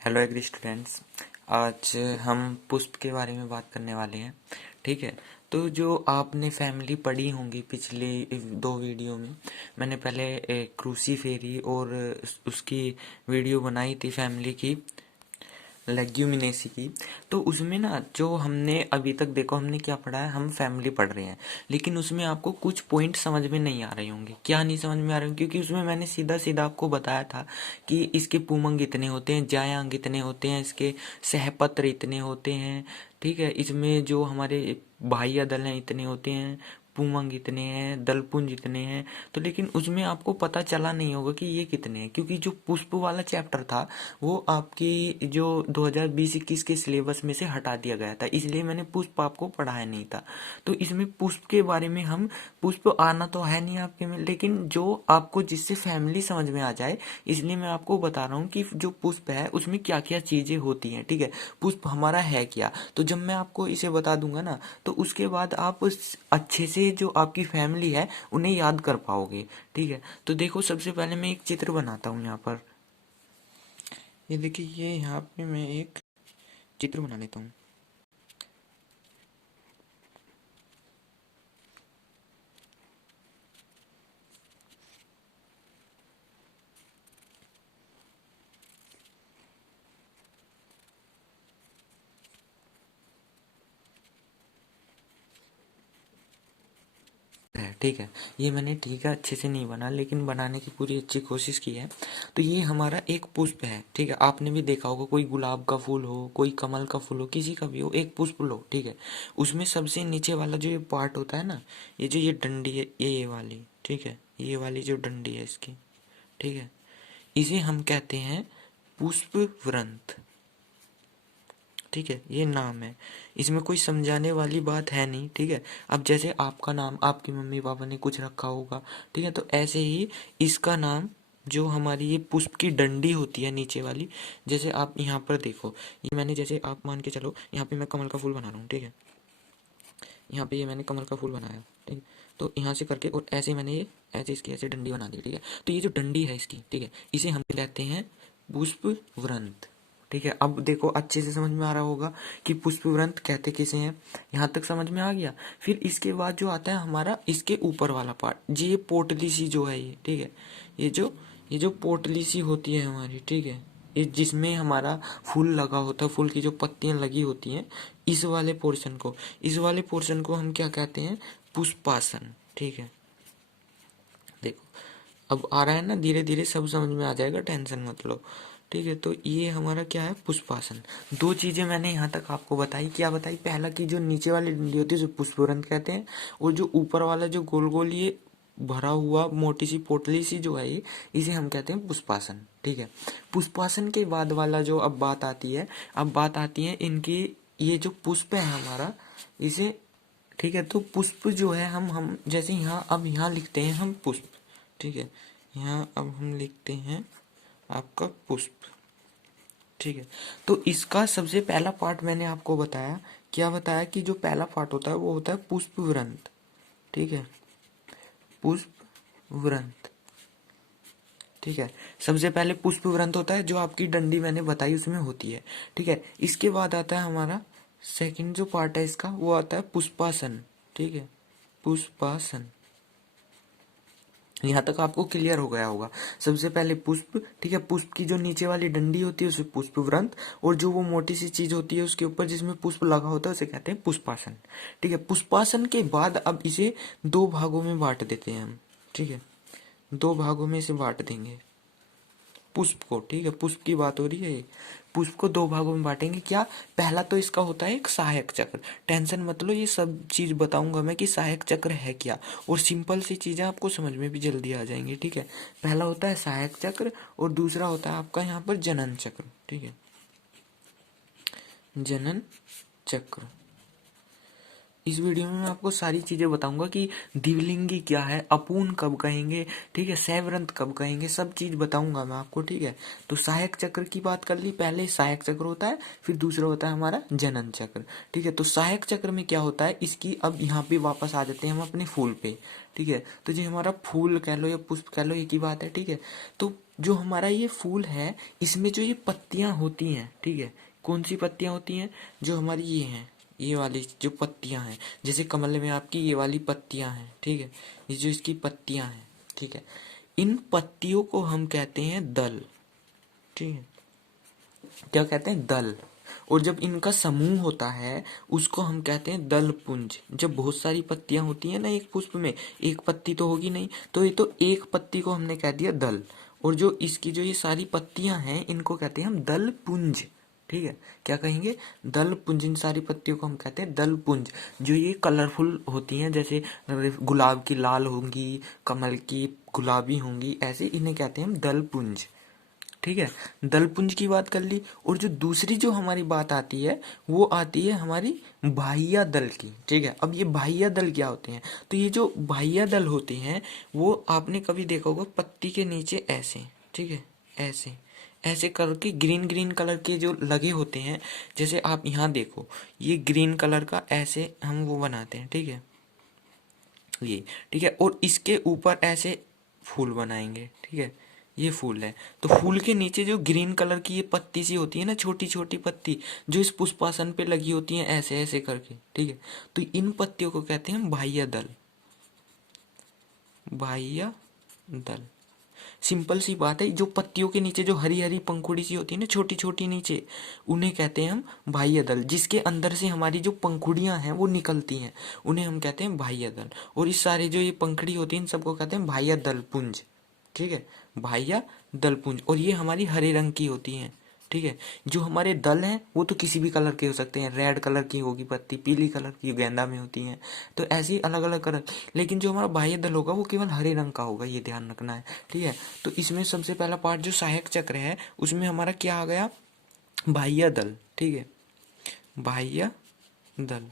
Hello agree students. आज हम पुष्प के बारे में बात करने वाले हैं। ठीक है। तो जो आपने फैमिली पढ़ी होंगी पिछली दो वीडियो में, मैंने पहले क्रूसीफेरी और उसकी वीडियो बनाई थी फैमिली की, लेग्यूमिनेसी की। तो उसमें ना जो हमने अभी तक देखो हमने क्या पढ़ा है, हम फैमिली पढ़ रहे हैं, लेकिन उसमें आपको कुछ पॉइंट समझ में नहीं आ रहे होंगे। क्या नहीं समझ में आ रहे होंगे? क्योंकि उसमें मैंने सीधा सीधा आपको बताया था कि इसके पुमंग इतने होते हैं, जायांग इतने होते हैं, इसके सहपत्र इतने होते हैं। ठीक है। इसमें जो हमारे बाह्य दल हैं इतने होते हैं, पुमंग इतने हैं, दलपुंज इतने हैं। तो लेकिन उसमें आपको पता चला नहीं होगा कि ये कितने हैं, क्योंकि जो पुष्प वाला चैप्टर था वो आपकी जो 2020-21 के सिलेबस में से हटा दिया गया था, इसलिए मैंने पुष्प आपको पढ़ाया नहीं था। तो इसमें पुष्प के बारे में हम, पुष्प आना तो है नहीं आपके में, लेकिन जो आपको जिससे फैमिली समझ में आ जाए, इसलिए मैं आपको बता रहा हूँ कि जो पुष्प है उसमें क्या क्या चीजें होती हैं। ठीक है। पुष्प हमारा है क्या, तो जब मैं आपको इसे बता दूंगा ना, तो उसके बाद आप अच्छे से जो आपकी फैमिली है उन्हें याद कर पाओगे। ठीक है। तो देखो, सबसे पहले मैं एक चित्र बनाता हूँ यहाँ पर। ये देखिए, ये यहाँ पे मैं एक चित्र बना लेता हूँ। ठीक है। ये मैंने, ठीक है, अच्छे से नहीं बना, लेकिन बनाने की पूरी अच्छी कोशिश की है। तो ये हमारा एक पुष्प है। ठीक है। आपने भी देखा होगा, कोई गुलाब का फूल हो, कोई कमल का फूल हो, किसी का भी हो, एक पुष्प लो। ठीक है। उसमें सबसे नीचे वाला जो ये पार्ट होता है ना, ये जो ये डंडी है, ये वाली, ठीक है, ये वाली जो डंडी है इसकी, ठीक है, इसे हम कहते हैं पुष्प वृंत। ठीक है। ये नाम है, इसमें कोई समझाने वाली बात है नहीं। ठीक है। अब जैसे आपका नाम आपकी मम्मी पापा ने कुछ रखा होगा, ठीक है, तो ऐसे ही इसका नाम, जो हमारी ये पुष्प की डंडी होती है नीचे वाली, जैसे आप यहाँ पर देखो, ये मैंने, जैसे आप मान के चलो, यहाँ पे मैं कमल का फूल बना रहा हूँ। ठीक है। यहाँ पे ये मैंने कमल का फूल बनाया। ठीक है। तो यहाँ से करके और ऐसे मैंने ये, ऐसे इसकी ऐसे डंडी बना दी। ठीक है। तो ये जो डंडी है इसकी, ठीक है, इसे हम कहते हैं पुष्प वृंत। ठीक है। अब देखो, अच्छे से समझ में आ रहा होगा कि पुष्प वृंत कहते किसे हैं। यहाँ तक समझ में आ गया। फिर इसके बाद जो आता है हमारा इसके ऊपर वाला पार्ट, जी, ये पोटली सी जो है ये, ठीक है, ये जो पोटली सी होती है हमारी, ठीक है, ये जिसमें हमारा फूल लगा होता है, फूल की जो पत्तियां लगी होती हैं, इस वाले पोर्शन को हम क्या कहते हैं? पुष्पासन। ठीक है। देखो, अब आ रहा है ना, धीरे धीरे सब समझ में आ जाएगा, टेंशन मत लो। ठीक है। तो ये हमारा क्या है? पुष्पासन। दो चीजें मैंने यहाँ तक आपको बताई। क्या बताई? पहला कि जो नीचे वाली डंडी होती है जो पुष्पवृंत कहते हैं, और जो ऊपर वाला जो गोल गोल ये भरा हुआ मोटी सी पोटली सी जो है ये, इसे हम कहते हैं पुष्पासन। ठीक है। पुष्पासन के बाद वाला जो अब बात आती है, अब बात आती है इनकी, ये जो पुष्प है हमारा, इसे, ठीक है, तो पुष्प जो है, हम जैसे यहाँ, अब यहाँ लिखते हैं हम पुष्प। ठीक है। यहाँ अब हम लिखते हैं आपका पुष्प। ठीक है। तो इसका सबसे पहला पार्ट मैंने आपको बताया, क्या बताया? कि जो पहला पार्ट होता है वो होता है पुष्प वृंत। ठीक है। पुष्प वृंत। ठीक है। सबसे पहले पुष्प वृंत होता है, जो आपकी डंडी मैंने बताई उसमें होती है। ठीक है। इसके बाद आता है हमारा सेकंड जो पार्ट है इसका, वो आता है पुष्पासन। ठीक है। पुष्पासन। यहाँ तक आपको क्लियर हो गया होगा। सबसे पहले पुष्प, ठीक है, पुष्प की जो नीचे वाली डंडी होती है उसे पुष्प वृंत, और जो वो मोटी सी चीज होती है उसके ऊपर जिसमें पुष्प लगा होता है उसे कहते हैं पुष्पासन। ठीक है। पुष्पासन के बाद अब इसे दो भागों में बांट देते हैं हम। ठीक है। दो भागों में इसे बांट देंगे पुष्प को। ठीक है। पुष्प की बात हो रही है। पुष्प को दो भागों में बांटेंगे। क्या? पहला तो इसका होता है एक सहायक चक्र। टेंशन मत लो, ये सब चीज बताऊंगा मैं कि सहायक चक्र है क्या, और सिंपल सी चीजें आपको समझ में भी जल्दी आ जाएंगी। ठीक है। पहला होता है सहायक चक्र, और दूसरा होता है आपका यहाँ पर जनन चक्र। ठीक है। जनन चक्र। इस वीडियो में मैं आपको सारी चीजें बताऊंगा कि द्विलिंगी क्या है, अपूर्ण कब कहेंगे, ठीक है, सैवरंत कब कहेंगे, सब चीज बताऊंगा मैं आपको। ठीक है। तो सहायक चक्र की बात कर ली, पहले सहायक चक्र होता है, फिर दूसरा होता है हमारा जनन चक्र। ठीक है। तो सहायक चक्र में क्या होता है इसकी, अब यहाँ पे वापस आ जाते हैं हम अपने फूल पे। ठीक है। तो जो हमारा फूल कह लो या पुष्प कह लो, एक ही बात है। ठीक है। तो जो हमारा ये फूल है इसमें जो ये पत्तियां होती हैं, ठीक है, कौन सी पत्तियां होती हैं, जो हमारी ये हैं, ये वाली जो पत्तियां हैं, जैसे कमल में आपकी ये वाली पत्तियां हैं, ठीक है, ये जो इसकी पत्तियां हैं, ठीक है, इन पत्तियों को हम कहते हैं दल, ठीक है, क्या कहते हैं, दल। और जब इनका समूह होता है उसको हम कहते हैं दल पुंज। जब बहुत सारी पत्तियां होती हैं ना एक पुष्प में, एक पत्ती तो होगी नहीं, तो ये तो एक पत्ती को हमने कह दिया दल, और जो इसकी जो ये सारी पत्तियां हैं इनको कहते हैं हम दल पुंज, ठीक है, क्या कहेंगे, दल पुंज। इन सारी पत्तियों को हम कहते हैं दल पुंज। जो ये कलरफुल होती हैं, जैसे गुलाब की लाल होंगी, कमल की गुलाबी होंगी, ऐसे इन्हें कहते हैं हम दल पुंज, ठीक है। दलपुंज की बात कर ली। और जो दूसरी जो हमारी बात आती है वो आती है हमारी बाह्य दल की, ठीक है। अब ये बाह्य दल क्या होते हैं, तो ये जो बाह्य दल होते हैं वो आपने कभी देखा होगा पत्ती के नीचे ऐसे, ठीक है, ऐसे ऐसे करके ग्रीन ग्रीन कलर के जो लगे होते हैं, जैसे आप यहाँ देखो, ये ग्रीन कलर का ऐसे हम वो बनाते हैं, ठीक है, ये, ठीक है, और इसके ऊपर ऐसे फूल बनाएंगे, ठीक है, ये फूल है। तो फूल के नीचे जो ग्रीन कलर की ये पत्ती सी होती है ना, छोटी छोटी पत्ती, जो इस पुष्पासन पे लगी होती है ऐसे ऐसे करके, ठीक है, तो इन पत्तियों को कहते हैं बाह्य दल, बाह्य दल। सिंपल सी बात है, जो पत्तियों के नीचे जो हरी हरी पंखुड़ी सी होती है ना, छोटी छोटी नीचे, उन्हें कहते हैं हम बाह्य दल। जिसके अंदर से हमारी जो पंखुड़ियां हैं वो निकलती हैं, उन्हें हम कहते हैं बाह्य दल। और इस सारे जो ये पंखुड़ी होती है इन सबको कहते हैं बाह्य दल पुंज, ठीक है, बाह्य दल पुंज। और ये हमारी हरे रंग की होती हैं, ठीक है। जो हमारे दल हैं वो तो किसी भी कलर के हो सकते हैं, रेड कलर की होगी पत्ती, पीली कलर की गेंदा में होती हैं, तो ऐसे ही अलग अलग कलर। लेकिन जो हमारा बाह्य दल होगा वो केवल हरे रंग का होगा, ये ध्यान रखना है, ठीक है। तो इसमें सबसे पहला पार्ट जो सहायक चक्र है उसमें हमारा क्या आ गया, बाह्य दल, ठीक है, बाह्य दल,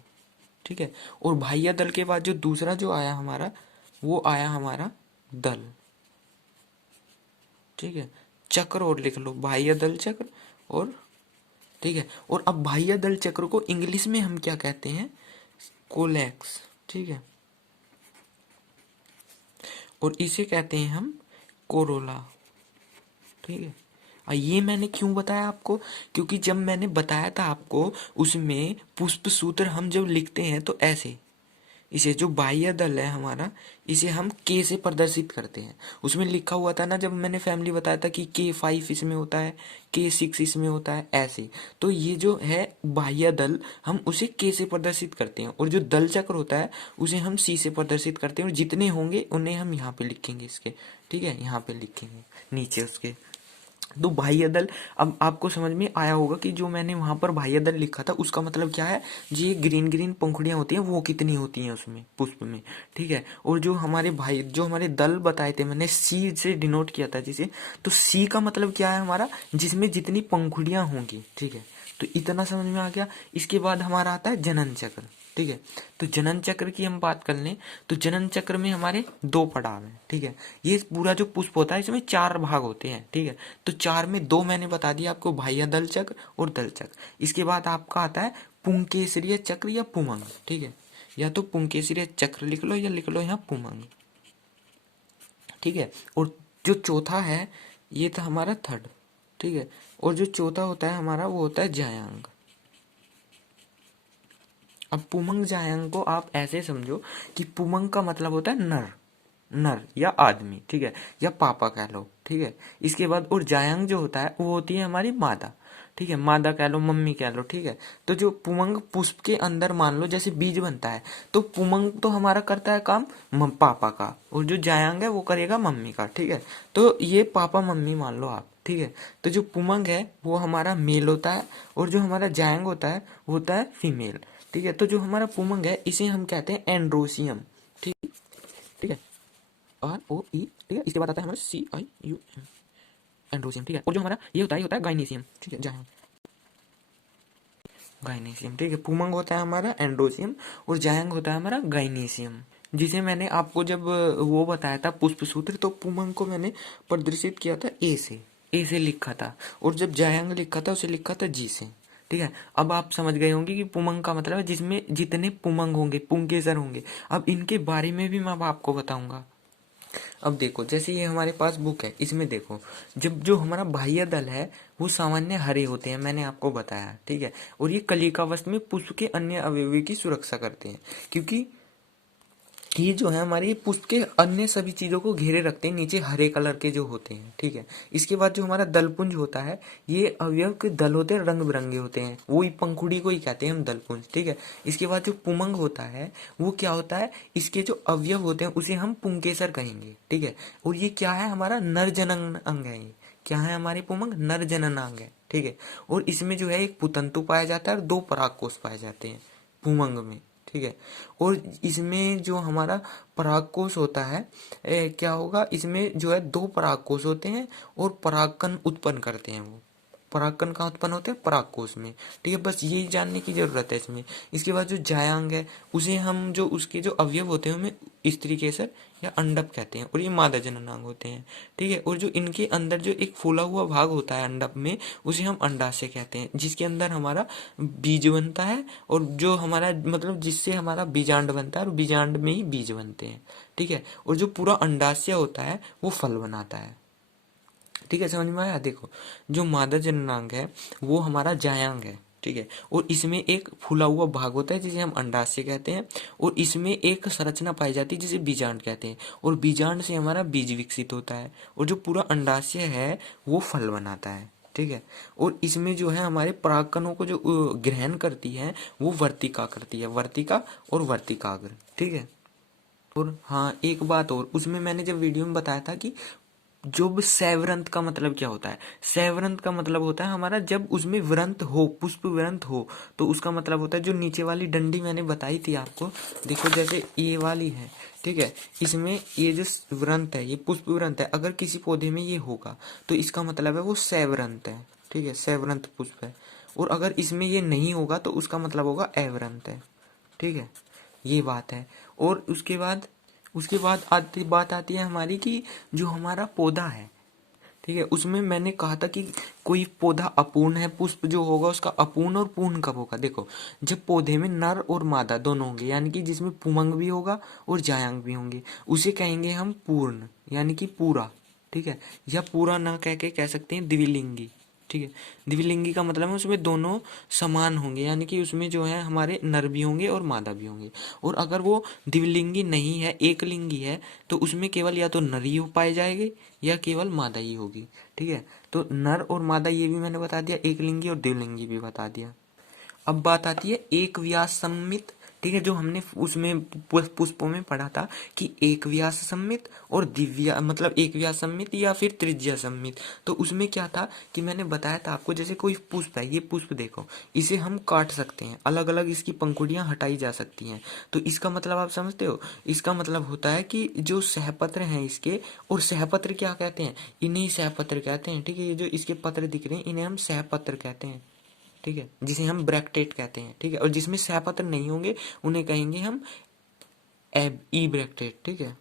ठीक है। और बाह्य दल के बाद जो दूसरा जो आया हमारा, वो आया हमारा दल, ठीक है। चक्र और लिख लो, बाह्य दल चक्र, और ठीक है। और अब बाह्य दल चक्र को इंग्लिश में हम क्या कहते हैं, कोलेक्स, ठीक है, और इसे कहते हैं हम कोरोला, ठीक है। ये मैंने क्यों बताया आपको, क्योंकि जब मैंने बताया था आपको उसमें पुष्प सूत्र हम जब लिखते हैं तो ऐसे, इसे जो बाह्य दल है हमारा, इसे हम के से प्रदर्शित करते हैं। उसमें लिखा हुआ था ना, जब मैंने फैमिली बताया था कि K5 इसमें होता है, K6 इसमें होता है, ऐसे। तो ये जो है बाह्य दल, हम उसे के से प्रदर्शित करते हैं, और जो दल चक्र होता है उसे हम सी से प्रदर्शित करते हैं। और जितने होंगे उन्हें हम यहाँ पे लिखेंगे इसके, ठीक है, यहाँ पे लिखेंगे नीचे उसके। तो बाह्य दल, अब आपको समझ में आया होगा कि जो मैंने वहां पर बाह्य दल लिखा था उसका मतलब क्या है, ये ग्रीन ग्रीन पंखुड़ियां होती हैं वो कितनी होती हैं उसमें पुष्प में, ठीक है। और जो हमारे भाई जो हमारे दल बताए थे मैंने सी से डिनोट किया था जिसे, तो सी का मतलब क्या है हमारा, जिसमें जितनी पंखुड़ियां होंगी, ठीक है। तो इतना समझ में आ गया। इसके बाद हमारा आता है जनन चक्र, ठीक है। तो जनन चक्र की हम बात कर लें तो जनन चक्र में हमारे दो पड़ाव हैं, ठीक है। ये पूरा जो पुष्प होता है इसमें चार भाग होते हैं, ठीक है। तो चार में दो मैंने बता दिया आपको, बाह्य दल चक्र और दल चक्र। इसके बाद आपका आता है पुंकेसरीय चक्र या पुमंग, ठीक है। या तो पुंकेसरीय चक्र लिख लो या लिख लो यहाँ पुमंग, ठीक है। और जो चौथा है ये था हमारा थर्ड, ठीक है। और जो चौथा होता है हमारा वो होता है जायांग। अब पुमंग जायांग को आप ऐसे समझो कि पुमंग का मतलब होता है नर, नर या आदमी, ठीक है, या पापा कह लो, ठीक है। इसके बाद और जायांग जो होता है वो होती है हमारी मादा, ठीक है, मादा कह लो, मम्मी कह लो, ठीक है। तो जो पुमंग पुष्प के अंदर मान लो जैसे बीज बनता है, तो पुमंग तो हमारा करता है काम पापा का, और जो जायांग है वो करेगा मम्मी का, ठीक है। तो ये पापा मम्मी मान लो आप, ठीक है। तो जो पुमंग है वो हमारा मेल होता है, और जो हमारा जायांग होता है वो होता है फीमेल, ठीक है। तो जो हमारा पुमंग है इसे हम कहते हैं एंड्रोसियम, ठीक, ठीक है, ROE, ठीक है। इसके बाद आता है हमारा CIUM, एंड्रोसियम, ठीक है। और जो हमारा ये होता है गाइनीसियम, ठीक है, जायांग, गाइनीसियम, ठीक है। पुमंग होता है हमारा एंड्रोसियम और जायांग होता है हमारा गाइनीसियम। जिसे मैंने आपको जब वो बताया था पुष्प सूत्र, तो पुमंग को मैंने प्रदर्शित किया था ए से लिखा था, और जब जायांग लिखा था उसे लिखा था जी से, ठीक है। अब आप समझ गए होंगे कि पुमंग का मतलब है जिसमें जितने पुमंग होंगे, पुंकेसर होंगे। अब इनके बारे में भी मैं अब आपको बताऊंगा। अब देखो, जैसे ये हमारे पास बुक है, इसमें देखो जब जो हमारा बाह्य दल है वो सामान्य हरे होते हैं, मैंने आपको बताया, ठीक है। और ये कलिकावस्थ में पुष्प के अन्य अवयवों की सुरक्षा करते हैं, क्योंकि ये जो है हमारे पुष्प के अन्य सभी चीजों को घेरे रखते हैं, नीचे हरे कलर के जो होते हैं, ठीक है। इसके बाद जो हमारा दलपुंज होता है, ये अवयव के दल होते हैं, रंग बिरंगे होते हैं, वही पंखुड़ी को ही कहते हैं हम दलपुंज, ठीक है। इसके बाद जो पुमंग होता है वो क्या होता है, इसके जो अवयव होते हैं उसे हम पुंकेसर कहेंगे, ठीक है। और ये क्या है, हमारा नर जनन अंग है। ये क्या है, हमारे पुमंग नर जनन अंग है, ठीक है। और इसमें जो है एक पुतंतु पाया जाता है और 2 परागकोश पाए जाते हैं पुमंग में, ठीक है। और इसमें जो हमारा परागकोश होता है, क्या होगा, इसमें जो है 2 परागकोश होते हैं और परागकण उत्पन्न करते हैं। वो परागकण कहाँ उत्पन्न होते हैं, परागकोश में, ठीक है। बस यही जानने की जरूरत है इसमें। इसके बाद जो जायांग है, उसे हम जो उसके जो अवयव होते हैं उन्हें स्त्रीकेसर या अंडप कहते हैं, और ये मादा जननांग होते हैं, ठीक है। और जो इनके अंदर जो एक फूला हुआ भाग होता है अंडप में, उसे हम अंडाशय कहते हैं, जिसके अंदर हमारा बीज बनता है, और जो हमारा मतलब जिससे हमारा बीजांड बनता है, और बीजांड में ही बीज बनते हैं, ठीक है। और जो पूरा अंडाशय होता है वो फल बनाता है, ठीक है। समझ में आया। देखो, जो मादा जननांग है वो हमारा जायांग है, ठीक है। और इसमें एक फूला हुआ भाग होता है जिसे हम अंडाशय कहते हैं, और इसमें एक संरचना पाई जाती है जिसे बीजांड कहते हैं, और बीजांड से हमारा बीज विकसित होता है, और जो पूरा अंडाशय है वो फल बनाता है, ठीक है। और इसमें जो है हमारे परागकणों को जो ग्रहण करती है वो वर्तिका करती है, वर्तिका और वर्तिकाग्र, ठीक है। और हाँ, एक बात और, उसमें मैंने जब वीडियो में बताया था कि जब सैवरंत का मतलब क्या होता है, सैवरंत का मतलब होता है हमारा जब उसमें व्रंत हो, पुष्प व्रंत हो, तो उसका मतलब होता है जो नीचे वाली डंडी मैंने बताई थी आपको, देखो जैसे ये वाली है, ठीक है। इसमें ये जो व्रंत है ये पुष्प व्रंत है, अगर किसी पौधे में ये होगा तो इसका मतलब है वो सैवरंत है, ठीक है, सैवरंत पुष्प है। और अगर इसमें ये नहीं होगा तो उसका मतलब होगा अव्रंत है, ठीक है। ये बात है। और उसके बाद बात आती है हमारी कि जो हमारा पौधा है, ठीक है, उसमें मैंने कहा था कि कोई पौधा अपूर्ण है, पुष्प जो होगा उसका अपूर्ण और पूर्ण कब होगा। देखो, जब पौधे में नर और मादा दोनों होंगे, यानी कि जिसमें पुमंग भी होगा और जायांग भी होंगे, उसे कहेंगे हम पूर्ण, यानी कि पूरा, ठीक है। या पूरा ना कह सकते हैं द्विलिंगी, ठीक है। द्विलिंगी का मतलब है उसमें दोनों समान होंगे, यानी कि उसमें जो है हमारे नर भी होंगे और मादा भी होंगे। और अगर वो द्विलिंगी नहीं है, एक लिंगी है, तो उसमें केवल या तो नर ही हो पाए जाएंगे या केवल मादा ही होगी, ठीक है। तो नर और मादा ये भी मैंने बता दिया, एक लिंगी और द्विलिंगी भी बता दिया। अब बात आती है एक व्यास सम्मित, ठीक है, जो हमने उसमें पुष्पों में पढ़ा था कि एक व्यास सम्मित और दिव्या मतलब एक व्यास सम्मित या फिर त्रिज्या सम्मित। तो उसमें क्या था कि मैंने बताया था आपको, जैसे कोई पुष्प है, ये पुष्प देखो, इसे हम काट सकते हैं, अलग अलग इसकी पंखुड़ियां हटाई जा सकती हैं। तो इसका मतलब आप समझते हो, इसका मतलब होता है कि जो सहपत्र हैं इसके, और सहपत्र क्या कहते हैं, इन्हीं सहपत्र कहते हैं, ठीक है। ये जो इसके पत्र दिख रहे हैं इन्हें हम सहपत्र कहते हैं, ठीक है, जिसे हम ब्रैक्टेट कहते हैं, ठीक है। और जिसमें सहपत्र नहीं होंगे उन्हें कहेंगे हम ई ब्रैक्टेट, ठीक है।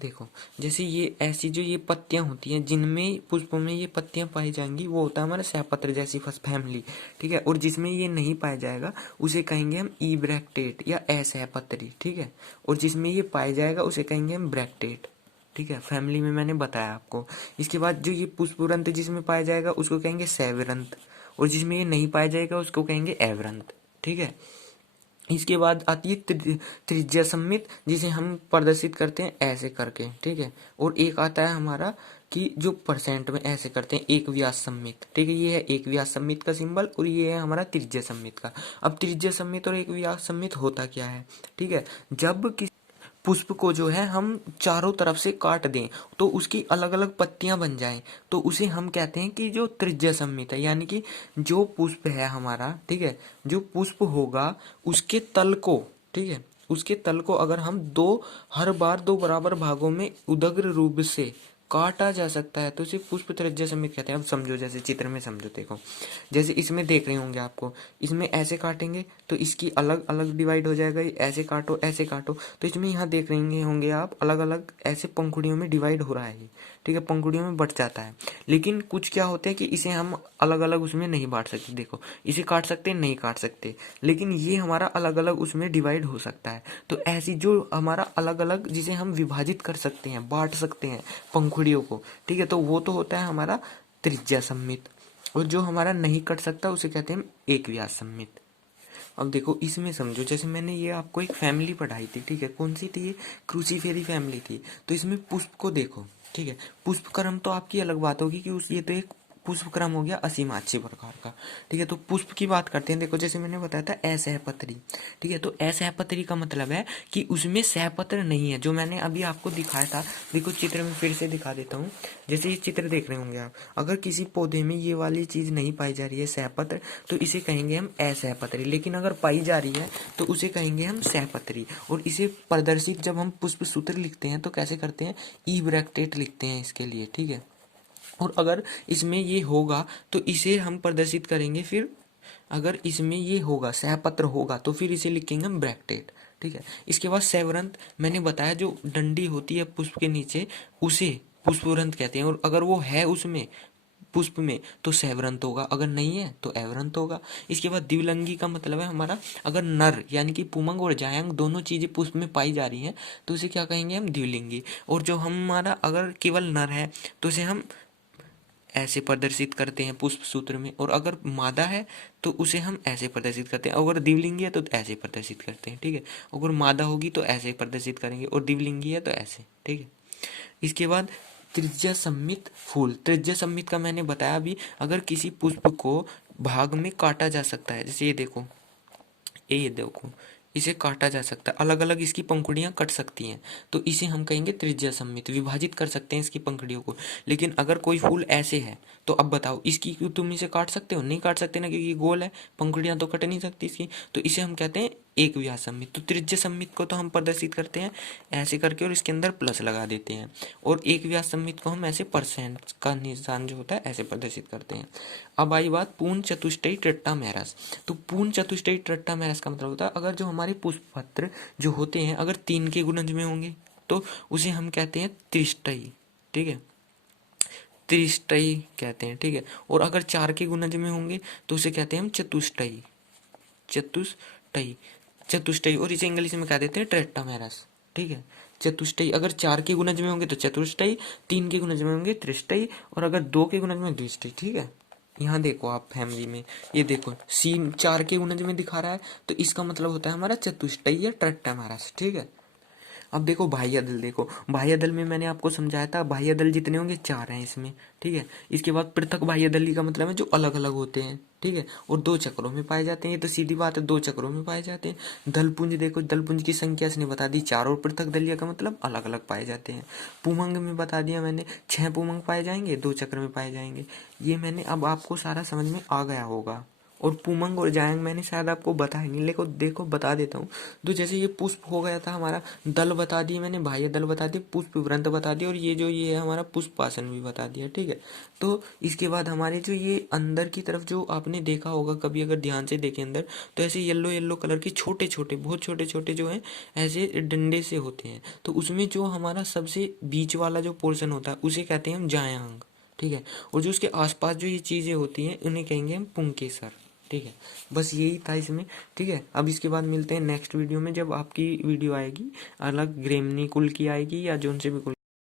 देखो, जैसे ये ऐसी जो ये पत्तियां होती हैं जिनमें पुष्पों में ये पत्तियां पाई जाएंगी वो होता है हमारा सहपत्र जैसी फैमिली, ठीक है। और जिसमें ये नहीं पाया जाएगा उसे कहेंगे हम ई ब्रैक्टेट या असहपत्री, ठीक है। और जिसमें ये पाया जाएगा उसे कहेंगे हम ब्रैक्टेट, ठीक है। फैमिली में मैंने बताया आपको। इसके बाद जो ये पुष्पवृंत जिसमें पाया जाएगा उसको कहेंगे सैवरंत, और जिसमें ये नहीं पाया जाएगा उसको कहेंगे अवरंत, ठीक है। इसके बाद आती है त्रिज्या सम्मित, जिसे हम प्रदर्शित करते हैं ऐसे करके, ठीक है। और एक आता है हमारा कि जो परसेंट में ऐसे करते हैं एक व्यास सम्मित, ठीक है। ये है एक व्यास सम्मित का सिंबल और ये है हमारा त्रिज्या सम्मित का। अब त्रिज्या सम्मित और एक व्यास सम्मित होता क्या है, ठीक है। जब किसी पुष्प को जो है हम चारों तरफ से काट दें तो उसकी अलग अलग पत्तियां बन जाएं, तो उसे हम कहते हैं कि जो त्रिज्या सम्मित है, यानी कि जो पुष्प है हमारा, ठीक है, जो पुष्प होगा उसके तल को, ठीक है, उसके तल को अगर हम हर बार दो बराबर भागों में उदग्र रूप से काटा जा सकता है तो इसे पुष्प त्रिज्या समित कहते हैं। अब समझो, जैसे चित्र में समझो, देखो जैसे इसमें देख रहे होंगे आपको, इसमें ऐसे काटेंगे तो इसकी अलग अलग डिवाइड हो जाएगा, ऐसे काटो ऐसे काटो तो इसमें यहाँ देख रहे होंगे आप अलग अलग ऐसे पंखुड़ियों में डिवाइड हो रहा है ये, ठीक है, पंखुड़ियों में बट जाता है। लेकिन कुछ क्या होते हैं कि इसे हम अलग अलग उसमें नहीं बांट सकते, देखो इसे काट सकते हैं नहीं काट सकते, लेकिन ये हमारा अलग अलग उसमें डिवाइड हो सकता है। तो ऐसी जो हमारा अलग अलग जिसे हम विभाजित कर सकते हैं, बांट सकते हैं पंखुड़ियों को, ठीक है, तो वो तो होता है हमारा त्रिज्या सममित। और जो हमारा नहीं कट सकता उसे कहते हैं एक व्यास सममित। अब देखो इसमें समझो, जैसे मैंने ये आपको एक फैमिली पढ़ाई थी, ठीक है, कौन सी थी ये, क्रूसीफेरी फैमिली थी। तो इसमें पुष्प को देखो, ठीक है, पुष्प क्रम तो आपकी अलग बात होगी कि उस ये तो एक पुष्प क्रम हो गया असीमाक्षी प्रकार का, ठीक है। तो पुष्प की बात करते हैं, देखो जैसे मैंने बताया था असहपत्री, ठीक है, तो असहपत्री का मतलब है कि उसमें सहपत्र नहीं है, जो मैंने अभी आपको दिखाया था। देखो चित्र में फिर से दिखा देता हूँ, जैसे ये चित्र देख रहे होंगे आप, अगर किसी पौधे में ये वाली चीज नहीं पाई जा रही है सहपत्र, तो इसे कहेंगे हम असहपत्री, लेकिन अगर पाई जा रही है तो उसे कहेंगे हम सहपत्री। और इसे प्रदर्शित जब हम पुष्प सूत्र लिखते हैं तो कैसे करते हैं, ई ब्रैकेट लिखते हैं इसके लिए, ठीक है। और अगर इसमें ये होगा तो इसे हम प्रदर्शित करेंगे, फिर अगर इसमें ये होगा सहपत्र होगा तो फिर इसे लिखेंगे हम ब्रैकेट, ठीक है। इसके बाद सैवरंत मैंने बताया, जो डंडी होती है पुष्प के नीचे उसे पुष्पवृंत कहते हैं, और अगर वो है उसमें पुष्प में तो सैवरंत होगा, अगर नहीं है तो एवरंत होगा। इसके बाद द्विलिंगी का मतलब है हमारा, अगर नर यानी कि पुमंग और जायंग दोनों चीजें पुष्प में पाई जा रही हैं तो उसे क्या कहेंगे हम, द्विलिंगी। और जो हमारा अगर केवल नर है तो उसे हम ऐसे प्रदर्शित करते हैं पुष्प सूत्र में, और अगर मादा है तो उसे हम ऐसे प्रदर्शित करते हैं, अगर द्विलिंगी है तो ऐसे प्रदर्शित करते हैं, ठीक है। अगर मादा होगी तो ऐसे प्रदर्शित करेंगे और द्विलिंगी है तो ऐसे, ठीक है। इसके बाद त्रिज्या सम्मित फूल, त्रिज्या सम्मित का मैंने बताया अभी, अगर किसी पुष्प को भाग में काटा जा सकता है, जैसे ये देखो इसे काटा जा सकता है, अलग अलग इसकी पंखुड़ियां कट सकती हैं, तो इसे हम कहेंगे त्रिज्या सम्मित, विभाजित कर सकते हैं इसकी पंखुड़ियों को। लेकिन अगर कोई फूल ऐसे है तो अब बताओ इसकी क्यों तुम इसे काट सकते हो, नहीं काट सकते ना, क्योंकि गोल है, पंखुड़ियां तो कट नहीं सकती इसकी, तो इसे हम कहते हैं एक व्यास सम्मित। तो त्रिज्या सम्मित को तो हम प्रदर्शित करते हैं ऐसे करके और इसके अंदर प्लस लगा देते हैं, और एक व्यास सम्मित को हम ऐसे परसेंट का निशान जो होता है ऐसे प्रदर्शित करते हैं। अब आई बात पूर्ण चतुष्टयी ट्रिट्टामेरस। तो पूर्ण चतुष्टयी ट्रिट्टामेरस का मतलब होता है, अगर जो हमारे पुष्पपत्र जो होते हैं अगर 3 के गुणज में होंगे तो उसे हम कहते हैं त्रिष्टयी, ठीक है, त्रिष्टयी कहते हैं, ठीक है। और अगर 4 के गुणज में होंगे तो उसे कहते हैं हम चतुष्टयी, चतुष्टयी, चतुष्टयी, और इसे इंग्लिश में कह देते हैं ट्रिट्टामेरस, ठीक है। चतुष्टयी, अगर 4 के गुणज में होंगे तो चतुष्टयी, 3 के गुणज में होंगे त्रिष्टयी, और अगर 2 के गुणज में द्विष्टयी, ठीक है। यहाँ देखो आप फैमिली में, ये देखो सी 4 के गुणज में दिखा रहा है तो इसका मतलब होता है हमारा चतुष्टयी या ट्रिट्टामेरस, ठीक है। अब देखो बाह्य दल, देखो बाह्य दल में मैंने आपको समझाया था, बाह्य दल जितने होंगे 4 हैं इसमें, ठीक है। इसके बाद पृथक बाह्य दल का मतलब है जो अलग अलग होते हैं, ठीक है, और 2 चक्रों में पाए जाते हैं, ये तो सीधी बात है, 2 चक्रों में पाए जाते हैं। दलपुंज देखो, दलपुंज की संख्या इसने बता दी 4, और पृथक दलिया का मतलब अलग अलग पाए जाते हैं। पुमंग में बता दिया मैंने 6 पुमंग पाए जाएंगे, 2 चक्र में पाए जाएंगे। ये मैंने अब आपको सारा समझ में आ गया होगा। और पुमंग और जायंग मैंने शायद आपको बताया नहीं, लेकिन देखो बता देता हूँ। तो जैसे ये पुष्प हो गया था हमारा, दल बता दिए मैंने, बाह्य दल बता दिए, पुष्प वृंत बता दिया, और ये जो ये है हमारा पुष्पासन भी बता दिया, ठीक है। तो इसके बाद हमारे जो ये अंदर की तरफ जो आपने देखा होगा कभी, अगर ध्यान से देखें अंदर, तो ऐसे येलो येलो कलर के छोटे छोटे, बहुत छोटे छोटे जो है ऐसे डंडे से होते हैं, तो उसमें जो हमारा सबसे बीच वाला जो पोर्शन होता है उसे कहते हैं हम जायांग, ठीक है। और जो उसके आसपास जो ये चीजें होती हैं उन्हें कहेंगे हम पुंकेसर, ठीक है। बस यही था इसमें, ठीक है। अब इसके बाद मिलते हैं नेक्स्ट वीडियो में, जब आपकी वीडियो आएगी अलग ग्रेमनी कुल की आएगी या जोन से भी कुल